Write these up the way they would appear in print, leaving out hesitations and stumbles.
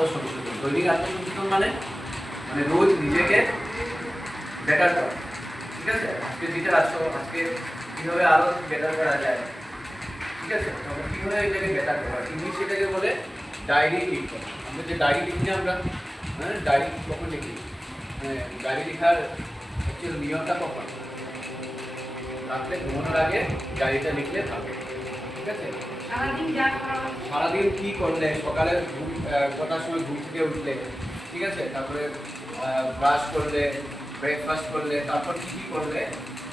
আত্মসংশোধন। দৈনিক আত্মসংশোধন মানে মানে রোজ নিজেকে বেটার করা। ঠিক আছে, আজকে যেটা আছো আজকে কীভাবে আরও বেটার করা যায়, ঠিক আছে, তখন কীভাবে এটাকে বেটার করা, ইংলিশ এটাকে বলে ডায়েরি লিখতে। আমরা যে ডায়েরি লিখি না আমরা, হ্যাঁ ডায়েরি কখন লিখি, ডায়েরি লেখার অ্যাকচুয়াল নিয়মটা কখন, রাত্রে ঘুমানোর আগে ডায়েরিটা লিখলে থাকে। ঠিক আছে, সারাদিন কী করলে, সকালে কটার সময় ঘুম থেকে উঠলে, ঠিক আছে, তারপরে ব্রাশ করলে, ব্রেকফাস্ট করলে, তারপর কী কী করলে,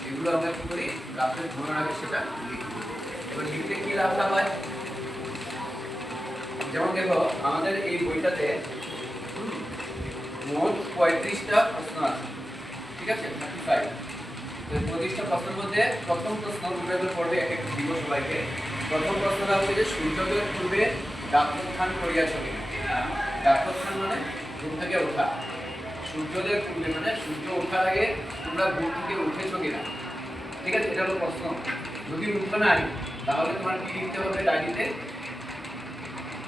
এগুলো আমরা কী করি রাত্রে ঘুমানোর আগে সেটা লিখি। এবার লিখলে কী লাভটা হয়, যেমন দেখো আমাদের এই বইটাতে মোট 35টা প্রশ্ন আছে। ঠিক আছে, 35। তো 35টা প্রশ্নের মধ্যে প্রথম প্রশ্ন রূপরেখা পড়বে এক এক দিব সবাইকে। প্রথম প্রশ্নটা হচ্ছে যে সূর্যোদয়ের পূর্বে ডাক্তারখান করিয়াছ কিনা। ডাক্তারখান মানে ঘুম থেকে ওঠা, সূর্যোদয়ের পূর্বে মানে সূর্য ওঠার আগে তোমরা ঘুম থেকে উঠেছো কিনা। ঠিক আছে, এটা হলো প্রশ্ন। যদি উঠা নাই তাহলে তোমার কি লিখতে হবে ডায়েরিতে,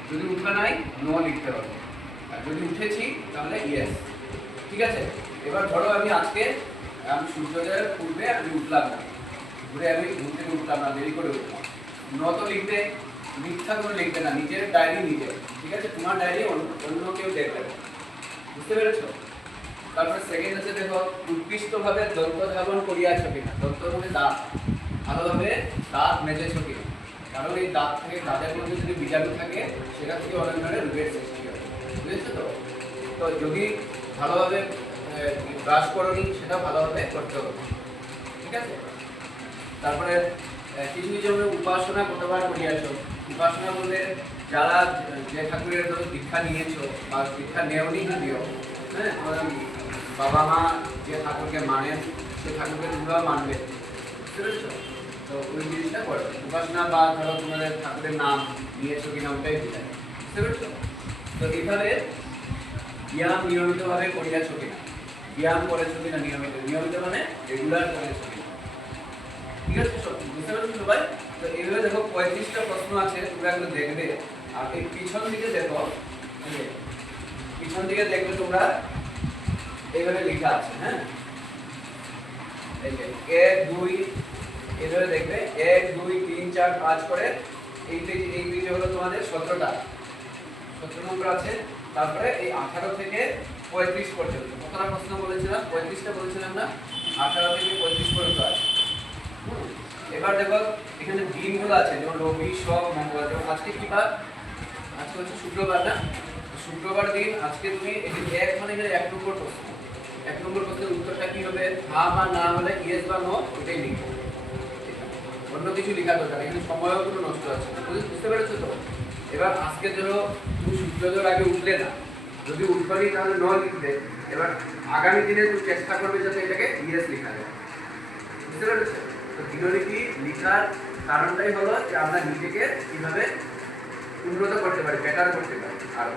যদি উঠা নাই নো লিখতে হবে, আর যদি উঠেছি তাহলে ইয়েস। ঠিক আছে, এবার ধরো আমি আজকে সূর্যোদয়ের পূর্বে আমি উঠলাম না, ঘুরে আমি ঘুম থেকে উঠলাম না, দেরি করে উঠলাম, ন তো লিখবে, মিথ্যা করে লিখবে না, নিজের ডায়েরি নিজে। ঠিক আছে, তোমার ডায়েরি অন্য কেউ দেখবে, বুঝতে পেরেছো। তারপরে সেকেন্ড আছে দেখো উৎকৃষ্টভাবে দন্ত ধারণ করিয়াছ কিনা। দন্ত মানে দাঁত, ভালোভাবে দাঁত মেজেছ কিনা, কারণ এই দাঁত থেকে দাঁতের মধ্যে যদি বীজাণু থাকে সেটা থেকে অনেক ধরনের রোগের সৃষ্টি হয়, বুঝেছো তো। তো যদি ভালোভাবে ব্রাশ করোনি সেটা ভালোভাবে করতে হবে। ঠিক আছে, তারপরে কিছু কিছু আমরা উপাসনা কতবার করিয়াছ। উপাসনা বলতে যারা যে ঠাকুরের ধরো দীক্ষা নিয়েছো বা দীক্ষা নেওনি যদিও, হ্যাঁ বাবা মা যে ঠাকুরকে মানেন সে ঠাকুরকে তোমরাও মানবে, বুঝতে পেরেছো। তো ওই জিনিসটা করো উপাসনা, বা ধরো তোমাদের ঠাকুরের নাম নিয়েছো কিনা ওটাই বোঝায়, বুঝতে পেরেছো। তো এইভাবে ব্যায়াম নিয়মিতভাবে করিয়াছো কিনা, ব্যায়াম করেছো কিনা নিয়মিত, নিয়মিত মানে রেগুলার করেছো কিনা। ঠিক আছে, বুঝতে পেরেছো সবাই। তো এইভাবে দেখো 35টা প্রশ্ন আছে, তোমরা এগুলো দেখবে। আর এই পিছন দিকে দেখো, পিছন দিকে দেখবে তোমরা এইভাবে লেখা আছে, হ্যাঁ এই যে 1 2 এইভাবে দেখবে 1 2 3 4 5 করে এই পেজে হলো তোমাদের 17টা 17 নম্বর আছে। তারপরে এই 18 থেকে 35 পর্যন্ত কতটা প্রশ্ন বলেছিলাম, 35টা বলেছিলাম না, 18 থেকে 35 পর্যন্ত আছে। এবার দেখো এখানে দিনগুলো আছে, যেমন রবি সোম মঙ্গল। যেমন আজকে কি বার, আজকে হচ্ছে শুক্রবার না, শুক্রবার দিন আজকে তুমি এখানে 1 মানে এখানে 1 নম্বর প্রশ্ন, 1 নম্বর প্রশ্নের উত্তরটা কি হবে, হ্যাঁ বা না হলে ইয়েস বা নো ওটাই লিখবে, অন্য কিছু লেখা দরকার, এখানে সময়ও কোনো নষ্ট আছে না, বুঝতে পেরেছো তো। এবার আজকে ধরো তুমি সূর্যোদয়ের আগে উঠলে না, যদি উঠবানি তাহলে নো লিখবে। এবার আগামী দিনে তুমি চেষ্টা করবে যাতে এটাকে ইয়েস লেখা যায়, বুঝতে পেরেছো। তো দিনলিপি লেখার কারণটাই হলো যে আমরা নিজেকে কিভাবে উন্নত করতে পারি, বেটার করতে পারি। আর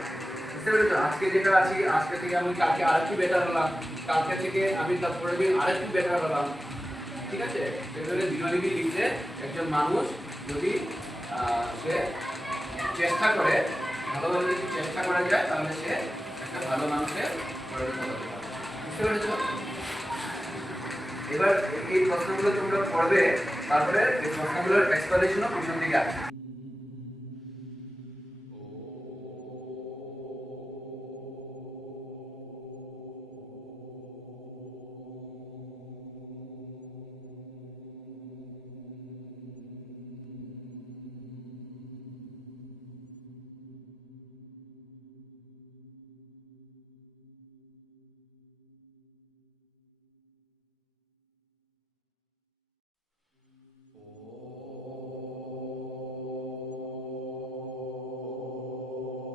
বুঝতে পেরেছো, আজকে যেটা আছি আজকে থেকে আমি কালকে আরেকটু বেটার হলাম, কালকে থেকে আমি তারপরে দিন আরেকটু বেটার হলাম। ঠিক আছে, এভাবে দিনলিপি লিখলে একজন মানুষ যদি সে চেষ্টা করে, ভালোভাবে যদি চেষ্টা করা যায় তাহলে সে একটা ভালো মানুষের পরিণত হতে পারে, বুঝতে পেরেছো। এবার এই প্রশ্নগুলো তোমরা পড়বে, তারপরে এই প্রশ্নগুলোর এক্সপ্লেনেশনও পিছন দিকে আছে।